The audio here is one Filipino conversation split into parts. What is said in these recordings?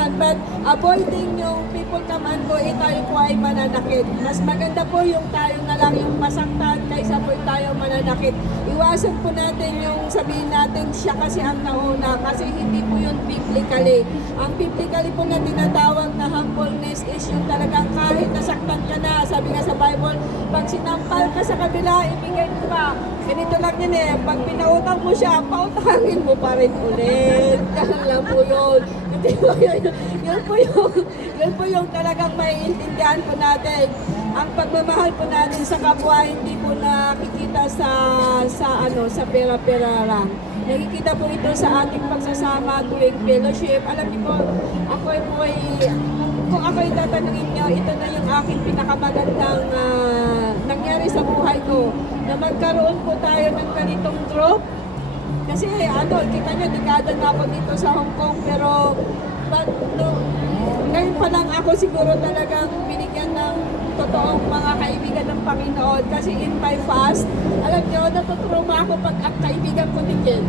naman. But avoiding yung people naman po, tayo po ay mananakit. Mas maganda po yung tayo na lang yung masaktan kaysa po tayo mananakit. Iwasan po natin yung sabihin natin siya kasi ang nauna kasi hindi po yun biblically. Ang biblically po na tinatawag na humbleness is yung talagang kahit nasaktan ka na, sabi nga sa Bible, pag sinampal ka sa kabila, ibigay mo pa. Ganito lang yun eh, pag pinautang mo siya, pautangin mo pa rin ulit. Ganun lang po yun. Yun po yung talagang maiintindihan po natin. Ang pagmamahal po natin sa kapwa, hindi po nakikita sa pera-pera lang. Nakikita po ito sa ating pagsasama tuwing fellowship. Alam niyo po, kung ako tatanungin niyo, ito na yung aking pinakamagandang nangyari sa buhay ko. Na magkaroon po tayo ng ganitong group. Kasi kita niyo, dekada na ako dito sa Hong Kong, pero ngayon pa lang ako siguro talagang binigyan ng totoong mga kaibigan ng Panginoon. Kasi in my fast, alam niyo, natutruma ako pag ang kaibigan ko din.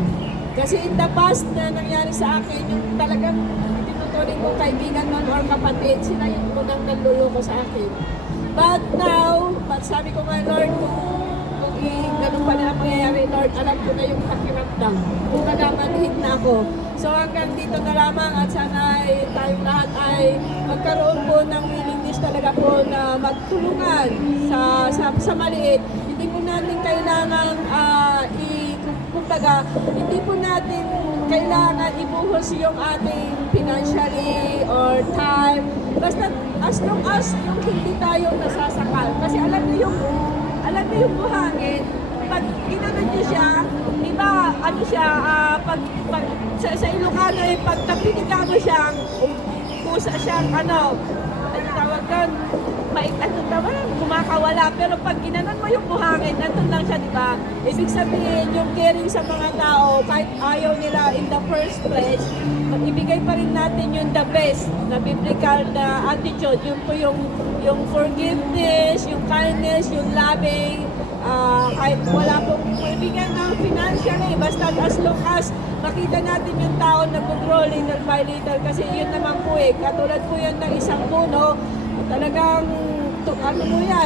Kasi in the past na nangyari sa akin, yung talagang tinuturing kong kaibigan nun or kapatid, sila yung unang nanluloko sa akin. But now, sabi ko nga, Lord, kung ganun pa na mangyayari, Lord, alam ko na yung pakiramdam. Kung nagamanhid na ako. So hanggang dito na lamang at sana tayong lahat ay magkaroon po ng willingness talaga po na magtulungan sa maliit. Hindi po natin kailangan hindi po natin kailangan ibuhos yung ating financially or time. Basta as long as yung hindi tayo nasasakal. Kasi alam niyo yung buhangin, pag ginanon niyo siya, di ba, pag sa Ilocano pag napiniga mo siyang, kusa siyang, tawag doon, kumakawala. Pero pag ginanon mo yung buhangin, nandun lang siya, di ba? Ibig sabihin, yung caring sa mga tao, kahit ayaw nila in the first place, ibigay pa rin natin yung the best na biblical na attitude. Yun po yung forgiveness, yung kindness, yung loving, kahit wala pong ibigay ng financially, basta as long as makita natin yung tao nag-grow little by little, kasi yun naman po katulad po yan ng isang puno, talagang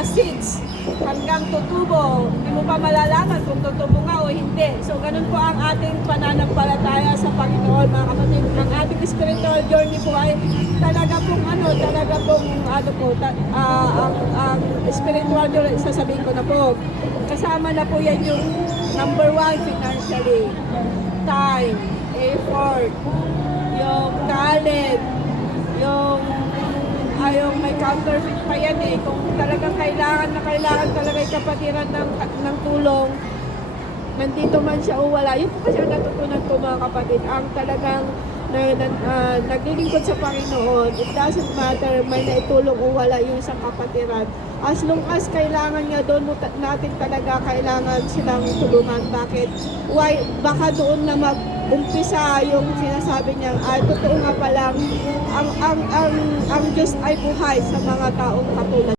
seeds hanggang tutubo. Hindi mo pa malalaman kung tutubo nga o hindi. So ganun po ang ating pananampalataya sa Panginoon, mga kapatid. Ang ating spiritual journey po ay talaga pong ang spiritual journey, sasabihin ko na po. Kasama na po yan yung number 1 financially, time, effort, yung talent, yung may counterfeit pa yan kung talagang kailangan talaga yung kapatiran ng tulong, nandito man siya o wala. Yun po kasi ang natutunan ko, mga kapatid, ang talagang naglilingkod sa Panginoon. It doesn't matter may naitulong o wala yung isang kapatiran. As long as kailangan niya doon natin talaga kailangan silang tulungan. Bakit? Why? Baka doon na umpisa yung sinasabi niya, totoo nga palang ang Diyos ay buhay sa mga taong katulad.